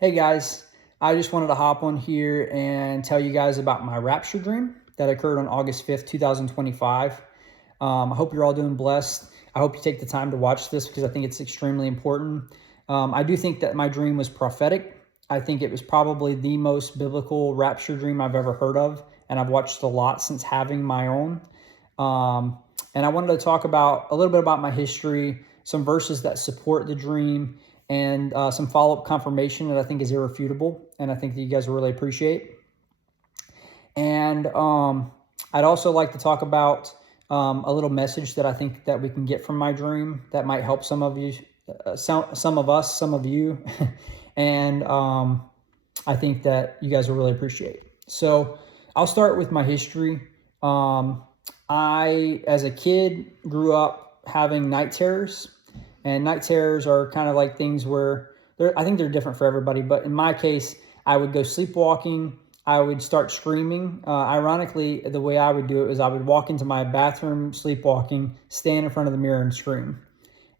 Hey guys, I just wanted to hop on here and tell you guys about my Rapture dream that occurred on August 5th, 2025. I hope you're all doing blessed. I hope you take the time to watch this because I think it's extremely important. I do think that my dream was prophetic. I think it was probably the most biblical rapture dream I've ever heard of, and I've watched a lot since having my own. And I wanted to talk about a little bit about my history, some verses that support the dream, and some follow-up confirmation that I think is irrefutable, and I think that you guys will really appreciate. And I'd also like to talk about a little message that I think that we can get from my dream that might help some of you, some of us, some of you, and I think that you guys will really appreciate. So I'll start with my history. I, as a kid, grew up having night terrors. And night terrors are kind of like things where I think they're different for everybody. But in my case, I would go sleepwalking. I would start screaming. Ironically, the way I would do it is I would walk into my bathroom sleepwalking, stand in front of the mirror and scream.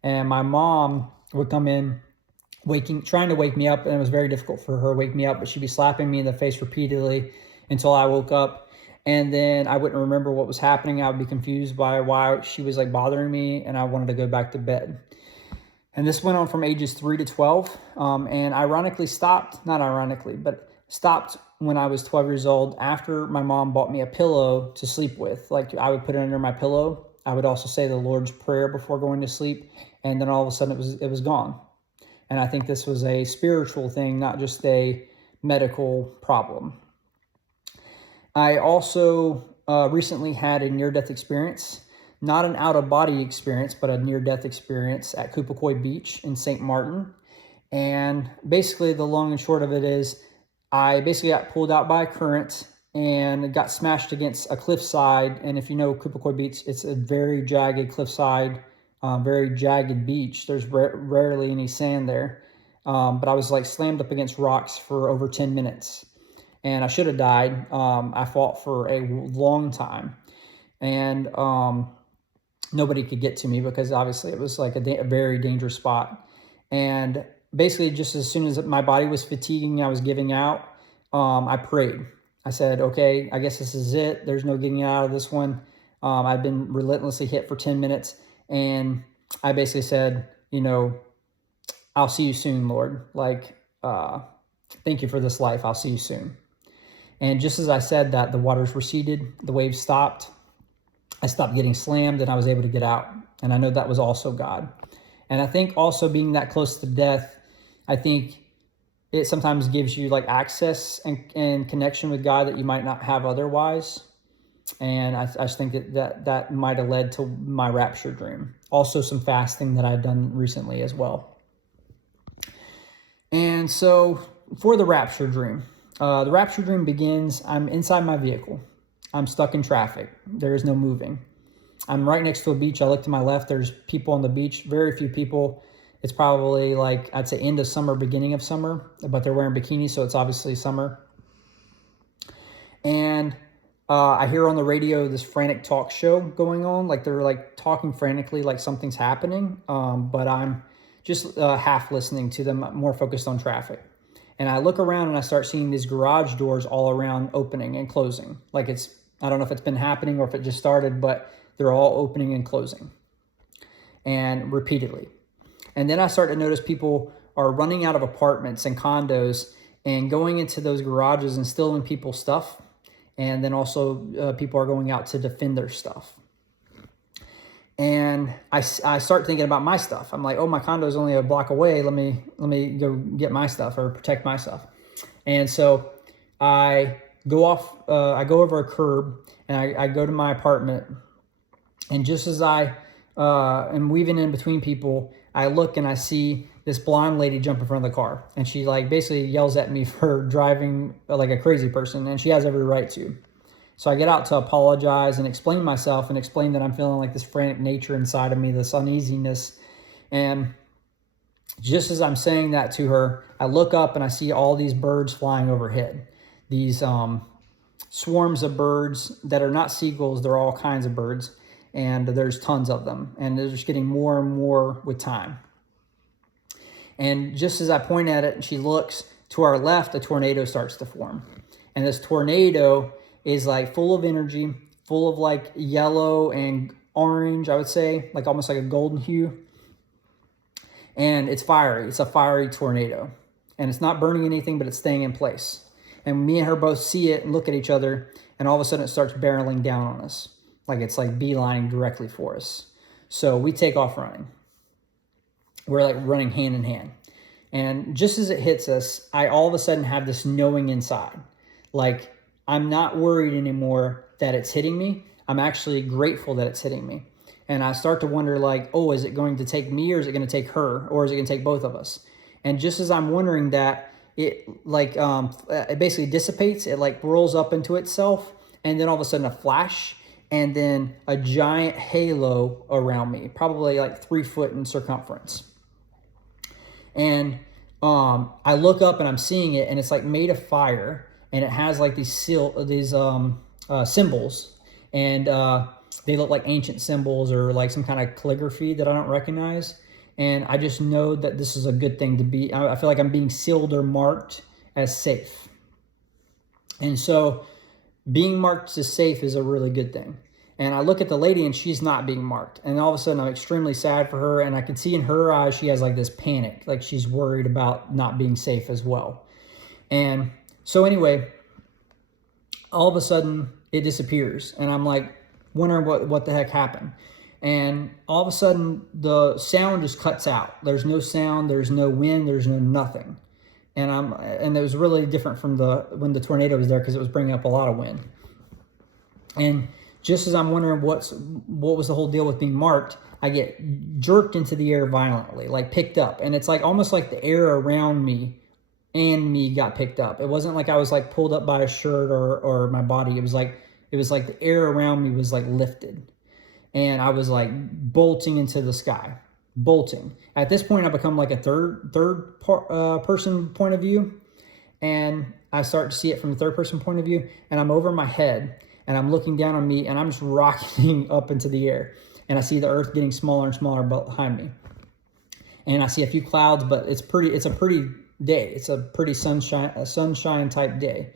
And my mom would come in trying to wake me up. And it was very difficult for her to wake me up, but she'd be slapping me in the face repeatedly until I woke up. And then I wouldn't remember what was happening. I would be confused by why she was like bothering me, and I wanted to go back to bed. And this went on from ages 3 to 12. And ironically stopped when I was 12 years old after my mom bought me a pillow to sleep with. Like I would put it under my pillow. I would also say the Lord's Prayer before going to sleep. And then all of a sudden it was gone. And I think this was a spiritual thing, not just a medical problem. I also recently had a near-death experience. Not an out-of-body experience, but a near-death experience at Kupakoi Beach in St. Martin. And basically, the long and short of it is, I basically got pulled out by a current and got smashed against a cliffside. And if you know Kupakoi Beach, it's a very jagged cliffside, very jagged beach. There's rarely any sand there. But I was like slammed up against rocks for over 10 minutes. And I should have died. I fought for a long time. And nobody could get to me because obviously it was like a very dangerous spot. And basically just as soon as my body was fatiguing, I was giving out, I prayed. I said, okay, I guess this is it. There's no getting out of this one. I've been relentlessly hit for 10 minutes. And I basically said, I'll see you soon, Lord. Like, thank you for this life. I'll see you soon. And just as I said that, the waters receded, the waves stopped. I stopped getting slammed and I was able to get out. And I know that was also God. And I think also being that close to death, I think it sometimes gives you like access and connection with God that you might not have otherwise. And I just think that might have led to my rapture dream. Also some fasting that I've done recently as well. And so for the rapture dream begins, I'm inside my vehicle. I'm stuck in traffic. There is no moving. I'm right next to a beach. I look to my left. There's people on the beach. Very few people. It's probably like, I'd say end of summer, beginning of summer, but they're wearing bikinis, so it's obviously summer. And I hear on the radio this frantic talk show going on. Like they're like talking frantically like something's happening, but I'm just half listening to them, more focused on traffic. And I look around and I start seeing these garage doors all around opening and closing. Like I don't know if it's been happening or if it just started, but they're all opening and closing and repeatedly. And then I start to notice people are running out of apartments and condos and going into those garages and stealing people's stuff. And then also people are going out to defend their stuff. And I start thinking about my stuff. I'm like, oh, my condo is only a block away. Let me go get my stuff or protect my stuff. And so I go over a curb and I go to my apartment. And just as I am weaving in between people, I look and I see this blonde lady jump in front of the car. And she like basically yells at me for driving like a crazy person. And she has every right to. So I get out to apologize and explain myself and explain that I'm feeling like this frantic nature inside of me, this uneasiness. And just as I'm saying that to her, I look up and I see all these birds flying overhead. These swarms of birds that are not seagulls, they're all kinds of birds. And there's tons of them. And they're just getting more and more with time. And just as I point at it and she looks, To our left, a tornado starts to form. And this tornado is like full of energy, full of like yellow and orange, I would say, like almost like a golden hue. And it's fiery. It's a fiery tornado. And it's not burning anything, but it's staying in place. And me and her both see it and look at each other, and all of a sudden it starts barreling down on us. Like it's like beelining directly for us. So we take off running. We're like running hand in hand. And just as it hits us, I all of a sudden have this knowing inside. Like, I'm not worried anymore that it's hitting me. I'm actually grateful that it's hitting me. And I start to wonder, like, oh, is it going to take me, or is it going to take her, or is it going to take both of us? And just as I'm wondering that, it like it basically dissipates. It like rolls up into itself, and then all of a sudden a flash, and then a giant halo around me, probably like 3 foot in circumference. And I look up and I'm seeing it, and it's like made of fire, and it has like these symbols, and they look like ancient symbols or like some kind of calligraphy that I don't recognize. And I just know that this is a good thing to be. I feel like I'm being sealed or marked as safe. And so being marked as safe is a really good thing. And I look at the lady, and she's not being marked. And all of a sudden, I'm extremely sad for her. And I can see in her eyes, she has like this panic, like she's worried about not being safe as well. And so anyway, all of a sudden, it disappears. And I'm like wondering what the heck happened. And all of a sudden, the sound just cuts out. There's no sound. There's no wind. There's no nothing. And it was really different from when the tornado was there, because it was bringing up a lot of wind. And just as I'm wondering what was the whole deal with being marked, I get jerked into the air violently, like picked up. And it's like almost like the air around me and me got picked up. It wasn't like I was like pulled up by a shirt or my body. It was like the air around me was like lifted. And I was like bolting into the sky, bolting. At this point, I become like a third person point of view. And I start to see it from the third person point of view. And I'm over my head, and I'm looking down on me, and I'm just rocketing up into the air. And I see the earth getting smaller and smaller behind me. And I see a few clouds, but it's a pretty day. It's a pretty sunshine type day.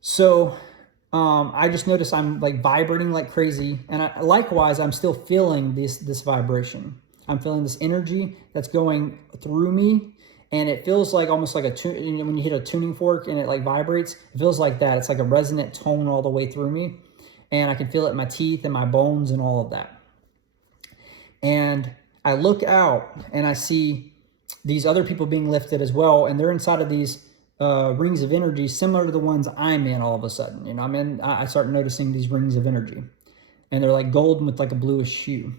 So I just noticed I'm like vibrating like crazy. And likewise, I'm still feeling this vibration. I'm feeling this energy that's going through me. And it feels like almost like when you hit a tuning fork and it like vibrates, it feels like that. It's like a resonant tone all the way through me. And I can feel it in my teeth and my bones and all of that. And I look out and I see these other people being lifted as well. And they're inside of these rings of energy similar to the ones I'm in all of a sudden. You know, I start noticing these rings of energy. And they're like golden with like a bluish hue.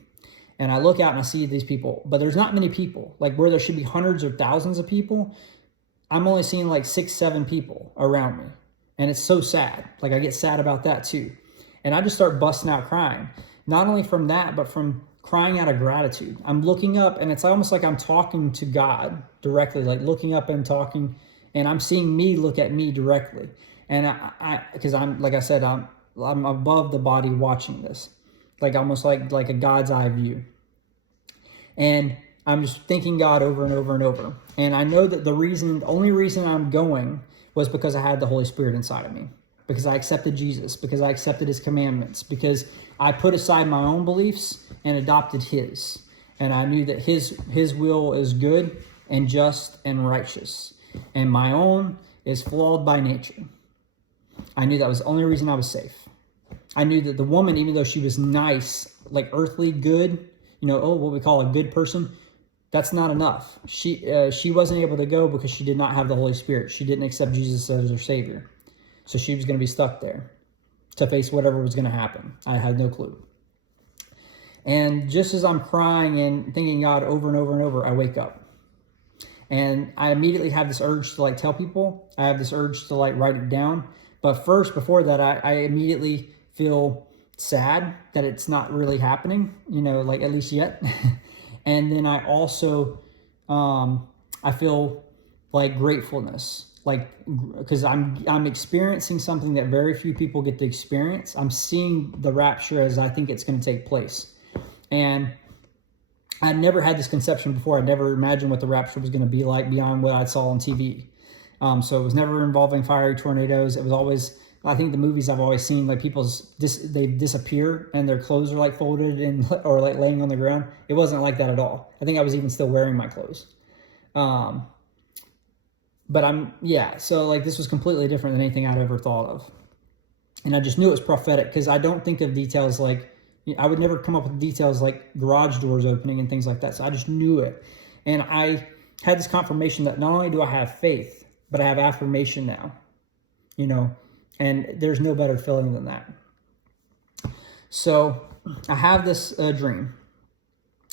And I look out and I see these people, but there's not many people. Like where there should be hundreds or thousands of people, I'm only seeing like 6, 7 people around me. And it's so sad. Like I get sad about that too. And I just start busting out crying. Not only from that, but from crying out of gratitude. I'm looking up, and it's almost like I'm talking to God directly, like looking up and talking, and I'm seeing me look at me directly. And because I'm, like I said, I'm above the body watching this, like almost like a God's eye view. And I'm just thanking God over and over and over. And I know that the only reason I'm going was because I had the Holy Spirit inside of me, because I accepted Jesus, because I accepted his commandments, because I put aside my own beliefs and adopted his. And I knew that his will is good and just and righteous. And my own is flawed by nature. I knew that was the only reason I was safe. I knew that the woman, even though she was nice, like earthly good, what we call a good person, that's not enough. She wasn't able to go because she did not have the Holy Spirit. She didn't accept Jesus as her Savior. So she was going to be stuck there to face whatever was going to happen. I had no clue. And just as I'm crying and thanking God over and over and over, I wake up. And I immediately have this urge to like tell people. I have this urge to like write it down. But first, before that, I immediately feel sad that it's not really happening, like at least yet. And then I also, I feel like gratefulness, like, because I'm experiencing something that very few people get to experience. I'm seeing the rapture as I think it's going to take place. And I never had this conception before. I never imagined what the rapture was going to be like beyond what I saw on TV. So it was never involving fiery tornadoes. It was always, I think the movies I've always seen, like they disappear and their clothes are like folded and or like laying on the ground. It wasn't like that at all. I think I was even still wearing my clothes. But so like this was completely different than anything I'd ever thought of. And I just knew it was prophetic because I don't think of details like, I would never come up with details like garage doors opening and things like that. So I just knew it. And I had this confirmation that not only do I have faith, but I have affirmation now, and there's no better feeling than that. So I have this dream.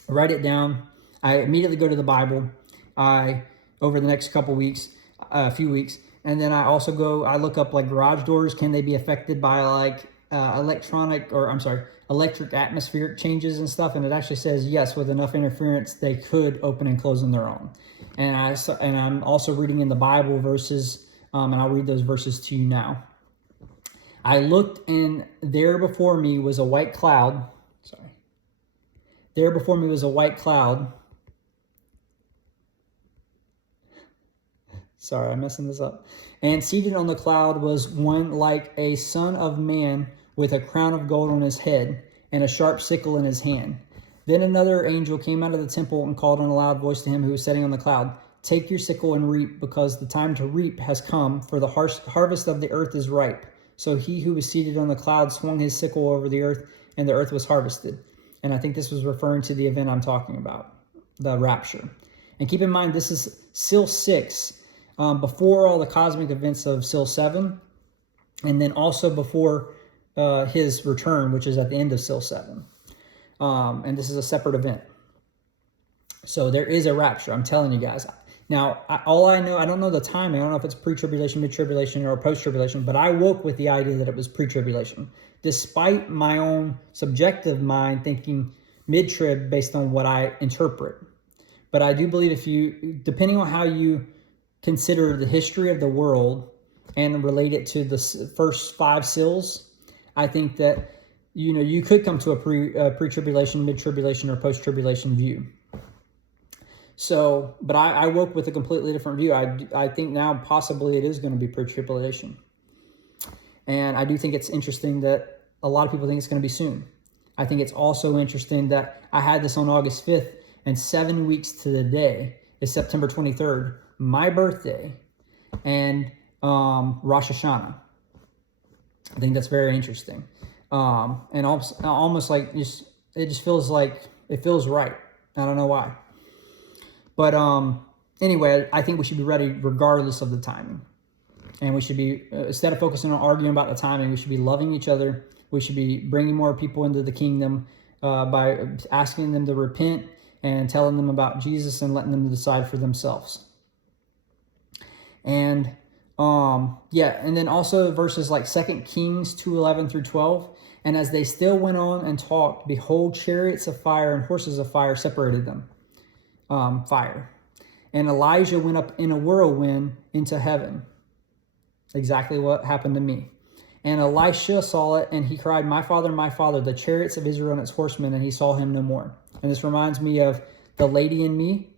I write it down. I immediately go to the Bible. Over the next few weeks, and then I also I look up like garage doors. Can they be affected by like electric atmospheric changes and stuff? And it actually says yes, with enough interference, they could open and close on their own. And I'm also reading in the Bible verses, and I'll read those verses to you now. I looked, and there before me was a white cloud. There before me was a white cloud. Sorry, I'm messing this up. And seated on the cloud was one like a son of man with a crown of gold on his head and a sharp sickle in his hand. Then another angel came out of the temple and called in a loud voice to him who was sitting on the cloud, "Take your sickle and reap, because the time to reap has come, for the harvest of the earth is ripe." So he who was seated on the cloud swung his sickle over the earth, and the earth was harvested. And I think this was referring to the event I'm talking about, the rapture. And keep in mind, this is Seal 6, before all the cosmic events of Seal 7, and then also before his return, which is at the end of Seal 7. And this is a separate event. So there is a rapture, I'm telling you guys. Now, all I know, I don't know the timing. I don't know if it's pre-tribulation, mid-tribulation, or post-tribulation, but I woke with the idea that it was pre-tribulation, despite my own subjective mind thinking mid-trib based on what I interpret. But I do believe depending on how you consider the history of the world and relate it to the first 5 seals, I think that, you could come to a pre-tribulation, mid-tribulation, or post-tribulation view. So, but I woke with a completely different view. I think now possibly it is going to be pre-tribulation. And I do think it's interesting that a lot of people think it's going to be soon. I think it's also interesting that I had this on August 5th, and 7 weeks to the day is September 23rd, my birthday, and Rosh Hashanah. I think that's very interesting. And almost like it just feels like it feels right. I don't know why. But anyway, I think we should be ready regardless of the timing. And we should be, instead of focusing on arguing about the timing, we should be loving each other. We should be bringing more people into the kingdom by asking them to repent and telling them about Jesus and letting them decide for themselves. And and then also verses like 2 Kings 2:11 through 12. And as they still went on and talked, behold, chariots of fire and horses of fire separated them. Fire. And Elijah went up in a whirlwind into heaven. Exactly what happened to me. And Elisha saw it, and he cried, my father, the chariots of Israel and its horsemen, and he saw him no more. And this reminds me of the lady in me.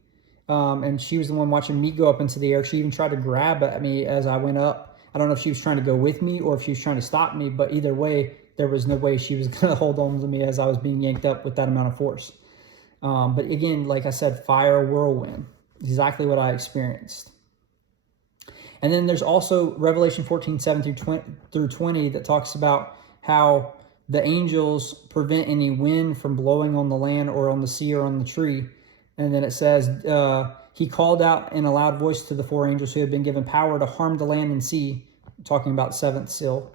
And she was the one watching me go up into the air. She even tried to grab at me as I went up. I don't know if she was trying to go with me or if she was trying to stop me, but either way, there was no way she was going to hold on to me as I was being yanked up with that amount of force. But again, like I said, fire, whirlwind, exactly what I experienced. And then there's also Revelation 14:7 through 20 that talks about how the angels prevent any wind from blowing on the land or on the sea or on the tree. And then it says, he called out in a loud voice to the 4 angels who had been given power to harm the land and sea, talking about the 7th seal.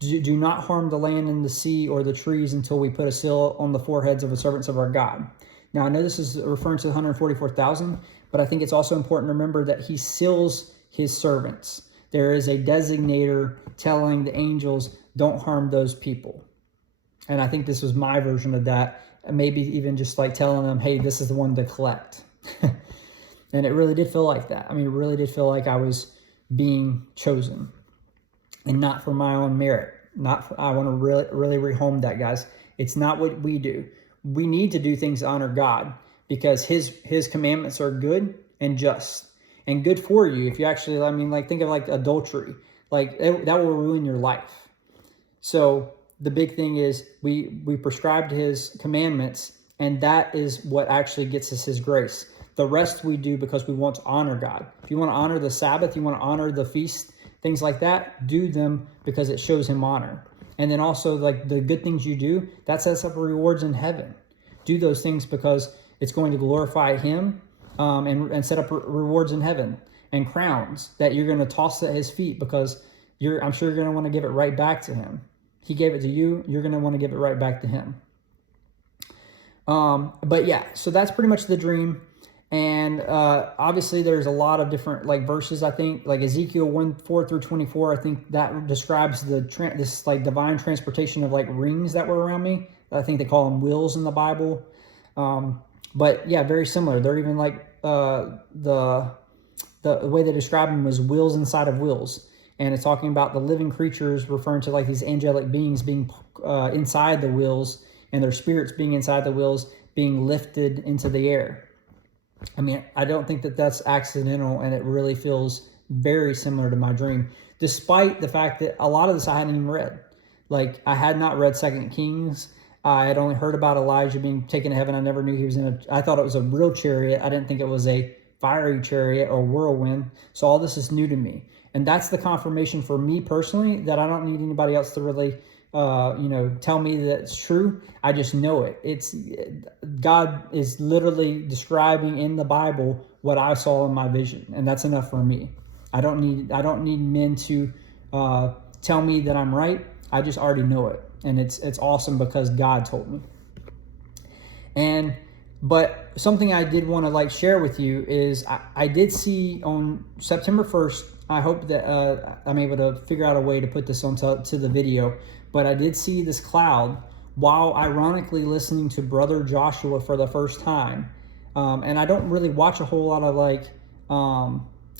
Do not harm the land and the sea or the trees until we put a seal on the foreheads of the servants of our God. Now, I know this is referring to the 144,000, but I think it's also important to remember that he seals his servants. There is a designator telling the angels, don't harm those people. And I think this was my version of that. Maybe even just like telling them, hey, this is the one to collect. And it really did feel like that. I mean, it really did feel like I was being chosen and not for my own merit. I want to really rehome that, guys. It's not what we do. We need to do things to honor God because his commandments are good and just. and good for you. If you actually, I mean, like think of like adultery, like that will ruin your life. So the big thing is we prescribe to his commandments, and that is what actually gets us his grace. The rest we do because we want to honor God. If you want to honor the Sabbath, you want to honor the feast, things like that, do them because it shows him honor. And then also like the good things you do, that sets up rewards in heaven. Do those things because it's going to glorify him, and set up rewards in heaven and crowns that you're going to toss at his feet because I'm sure you're going to want to give it right back to him. He gave it to you. You're going to want to give it right back to him. But yeah, so that's pretty much the dream. And obviously there's a lot of different like verses. I think like Ezekiel 1:4-24. I think that describes this like divine transportation of like rings that were around me. I think they call them wheels in the Bible. But yeah, very similar. They're even like the way they describe them was wheels inside of wheels. And it's talking about the living creatures, referring to like these angelic beings being inside the wheels, and their spirits being inside the wheels, being lifted into the air. I mean, I don't think that that's accidental, and it really feels very similar to my dream, despite the fact that a lot of this I hadn't even read. Like, I had not read 2 Kings. I had only heard about Elijah being taken to heaven. I never knew he was I thought it was a real chariot. I didn't think it was a fiery chariot or whirlwind. So all this is new to me. And that's the confirmation for me personally that I don't need anybody else to really, tell me that it's true. I just know it. God is literally describing in the Bible what I saw in my vision, and that's enough for me. I don't need men to tell me that I'm right. I just already know it, and it's awesome because God told me. But something I did want to like share with you is I did see on September 1st. I hope that I'm able to figure out a way to put this onto the video. But I did see this cloud while ironically listening to Brother Joshua for the first time. And I don't really watch a whole lot of like,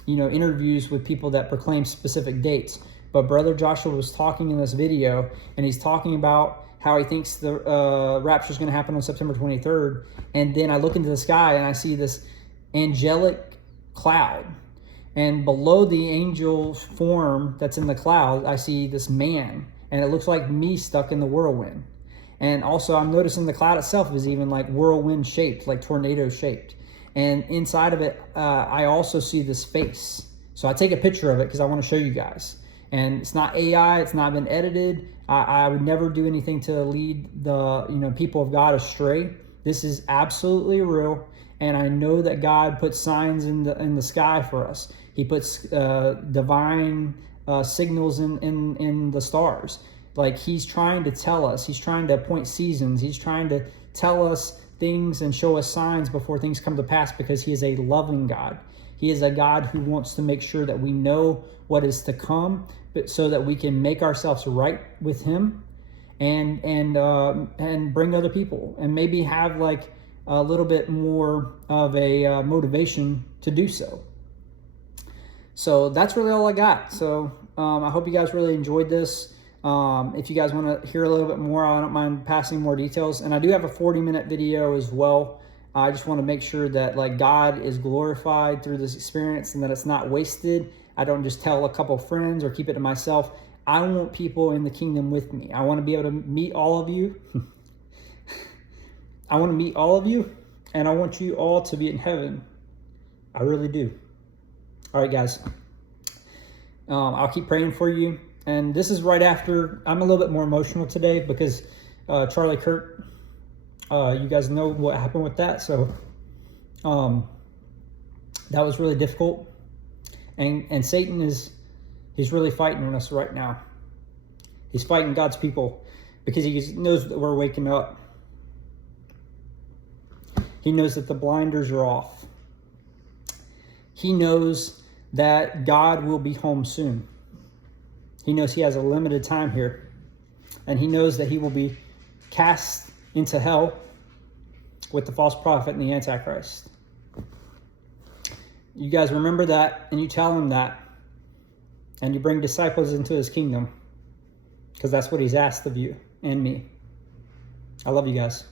interviews with people that proclaim specific dates. But Brother Joshua was talking in this video, and he's talking about how he thinks the rapture is going to happen on September 23rd. And then I look into the sky and I see this angelic cloud. And below the angel form that's in the cloud, I see this man. And it looks like me stuck in the whirlwind. And also I'm noticing the cloud itself is even like whirlwind shaped, like tornado shaped. And inside of it, I also see this face. So I take a picture of it because I want to show you guys. And it's not AI, it's not been edited. I would never do anything to lead the people of God astray. This is absolutely real. And I know that God puts signs in the sky for us. He puts divine signals in the stars. Like he's trying to tell us. He's trying to appoint seasons. He's trying to tell us things and show us signs before things come to pass, because he is a loving God. He is a God who wants to make sure that we know what is to come, but so that we can make ourselves right with him and bring other people, and maybe have like a little bit more of a motivation to do so. So that's really all I got. So I hope you guys really enjoyed this. If you guys want to hear a little bit more, I don't mind passing more details. And I do have a 40-minute video as well. I just want to make sure that like God is glorified through this experience and that it's not wasted. I don't just tell a couple friends or keep it to myself. I want people in the kingdom with me. I want to be able to meet all of you. I want to meet all of you, and I want you all to be in heaven. I really do. All right, guys. I'll keep praying for you. And this is right after, I'm a little bit more emotional today because Charlie Kirk, you guys know what happened with that. So that was really difficult. And Satan he's really fighting us right now. He's fighting God's people because he knows that we're waking up. He knows that the blinders are off. He knows that God will be home soon. He knows he has a limited time here. And he knows that he will be cast into hell with the false prophet and the Antichrist. You guys remember that, and you tell him that. And you bring disciples into his kingdom, because that's what he's asked of you and me. I love you guys.